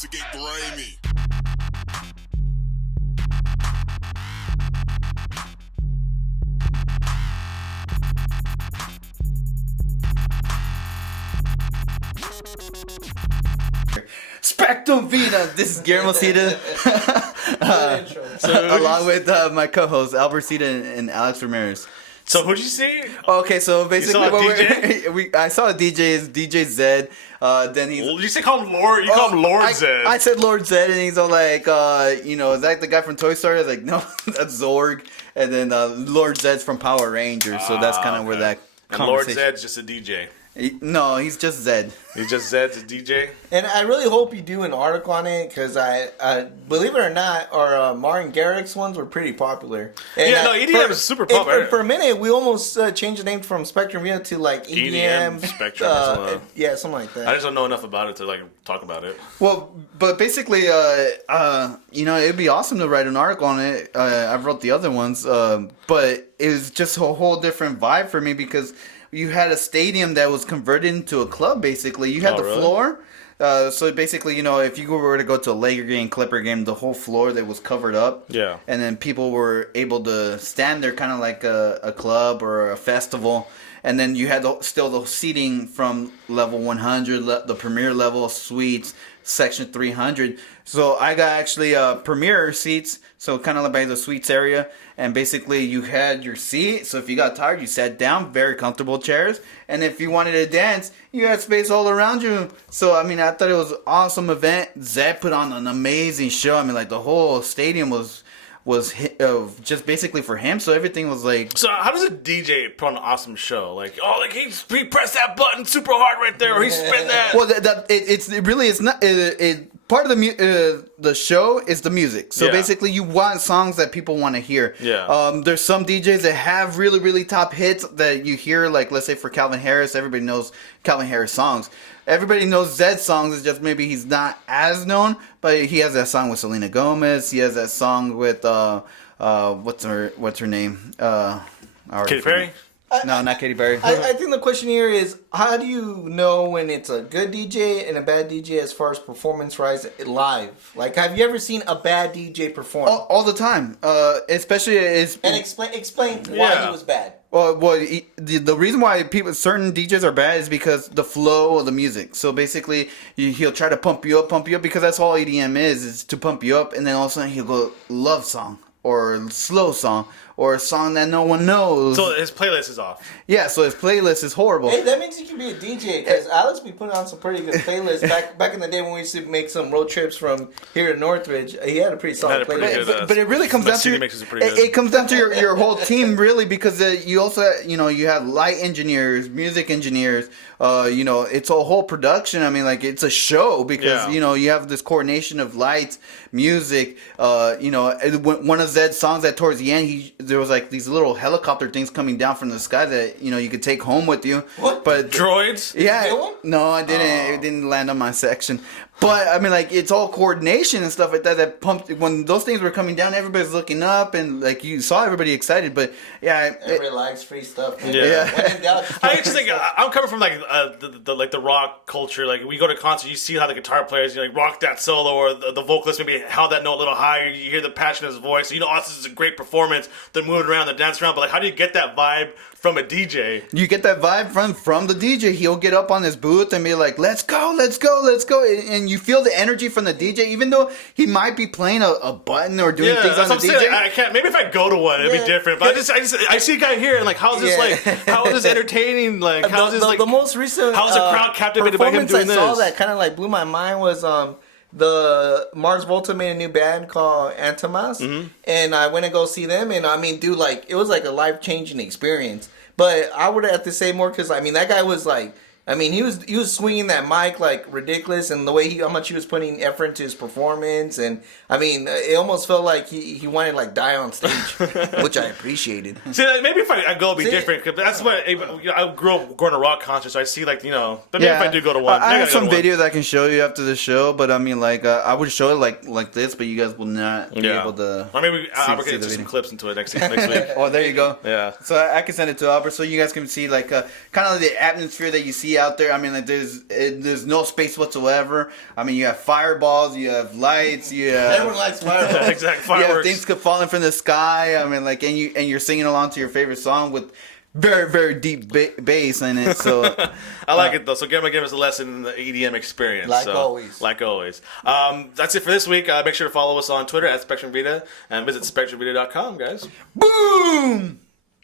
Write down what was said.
to get grimy. SpectrumVida. This is Guillermo Cita, along with my co-hosts Albert Cita and Alex Ramirez. So who'd you see? Okay, so basically, You saw a DJ? I saw a DJ Zed. Then he's. You say call him Lord? You call him Lord Zed. I said Lord Zed, and he's all like, is that the guy from Toy Story? I was like, no, that's Zorg. And then Lord Zed's from Power Rangers, so that's kind of where that. And Lord Zed's just a DJ. No, he's just Zed. He's just Zed's a DJ. And I really hope you do an article on it because I believe it or not, our Martin Garrix ones were pretty popular. And EDM is super popular. For a minute, we almost changed the name from SpectrumVida to like EDM Spectrum. Or something. Yeah, something like that. I just don't know enough about it to like talk about it. Well, but basically, it'd be awesome to write an article on it. I wrote the other ones, but it was just a whole different vibe for me because you had a stadium that was converted into a club, basically. You had the floor. So basically, if you were to go to a Laker game, Clipper game, the whole floor that was covered up. Yeah. And then people were able to stand there kind of like a club or a festival. And then you had still the seating from level 100, the premier level suites, section 300. So I got actually premier seats, so kind of like by the suites area. And basically you had your seat, so if you got tired, you sat down, very comfortable chairs. And if you wanted to dance, you had space all around you. So, I thought it was an awesome event. Zed put on an amazing show. The whole stadium was just basically for him, so everything was like. So how does a DJ put on an awesome show? He pressed that button super hard right there, or he spin that. Well, it's not. Part of the show is the music. So basically, you want songs that people want to hear. Yeah. There's some DJs that have really, really top hits that you hear. Like, let's say for Calvin Harris, everybody knows Calvin Harris songs. Everybody knows Zed's songs. It's just maybe he's not as known, but he has that song with Selena Gomez. He has that song with what's her name? Katy Perry. No, not Katy Perry. I think the question here is, how do you know when it's a good DJ and a bad DJ as far as performance-wise live? Like, have you ever seen a bad DJ perform? All the time. Especially... And explain why he was bad. Well, the reason why certain DJs are bad is because the flow of the music. So basically, he'll try to pump you up, because that's all EDM is to pump you up, and then all of a sudden he'll go love song or slow song or a song that no one knows. So his playlist is off. Yeah, so his playlist is horrible. Hey, that means you can be a DJ, because Alex be putting on some pretty good playlists. Back in the day when we used to make some road trips from here to Northridge, he had a pretty solid playlist. But it really comes down to it comes down to your whole team, really, because you also you have light engineers, music engineers. It's a whole production. It's a show because you have this coordination of lights, music. One of Zed's songs that towards the end, there was like these little helicopter things coming down from the sky that you could take home with you. What? But droids? Yeah. No, I didn't. Oh. It didn't land on my section. But it's all coordination and stuff like that. That pumped when those things were coming down. Everybody's looking up, and you saw everybody excited. But everybody likes free stuff. Man. Yeah. I just think I'm coming from the rock culture. Like, we go to concerts, you see how the guitar players rock that solo, or the vocalist maybe held that note a little higher. You hear the passion in his voice. So, this is a great performance. They're moving around, they're dancing around. But how do you get that vibe from a DJ? You get that vibe from the DJ. He'll get up on his booth and be like, "Let's go, let's go, let's go," and you feel the energy from the DJ, even though he might be playing a button or doing things on the DJ. I can't. Maybe if I go to one, it'd be different. But I see a guy here, and how's this how is this entertaining? How's this the most recent? How's the crowd captivated by him doing this? I saw that kind of blew my mind was the Mars Volta made a new band called Antimas, and I went to go see them, and dude, it was like a life-changing experience. But I would have to say more because that guy was he was swinging that mic like ridiculous, and the way how much he was putting effort into his performance, and it almost felt like he wanted to die on stage, which I appreciated. See, maybe if I go, it'll be different. Cause that's what I grew up going to rock concerts, so I see But maybe if I do go to one, I have some videos I can show you after the show. But I would show it like this, but you guys will not be able to. Or maybe Albert can get some clips into it next week. Oh, there you go. Yeah. So I can send it to Albert so you guys can see kind of the atmosphere that you see be out there. I mean, like there's no space whatsoever. I mean, you have fireballs, you have lights, you have Everyone likes fireballs. Exact you have fireworks. things falling from the sky. I mean, like, and you're singing along to your favorite song with very, very deep bass in it. So I like it though. So give us a lesson in the EDM experience. Like always. Like always. That's it for this week. Make sure to follow us on Twitter at SpectrumVida and visit SpectrumVida.com, guys. boom.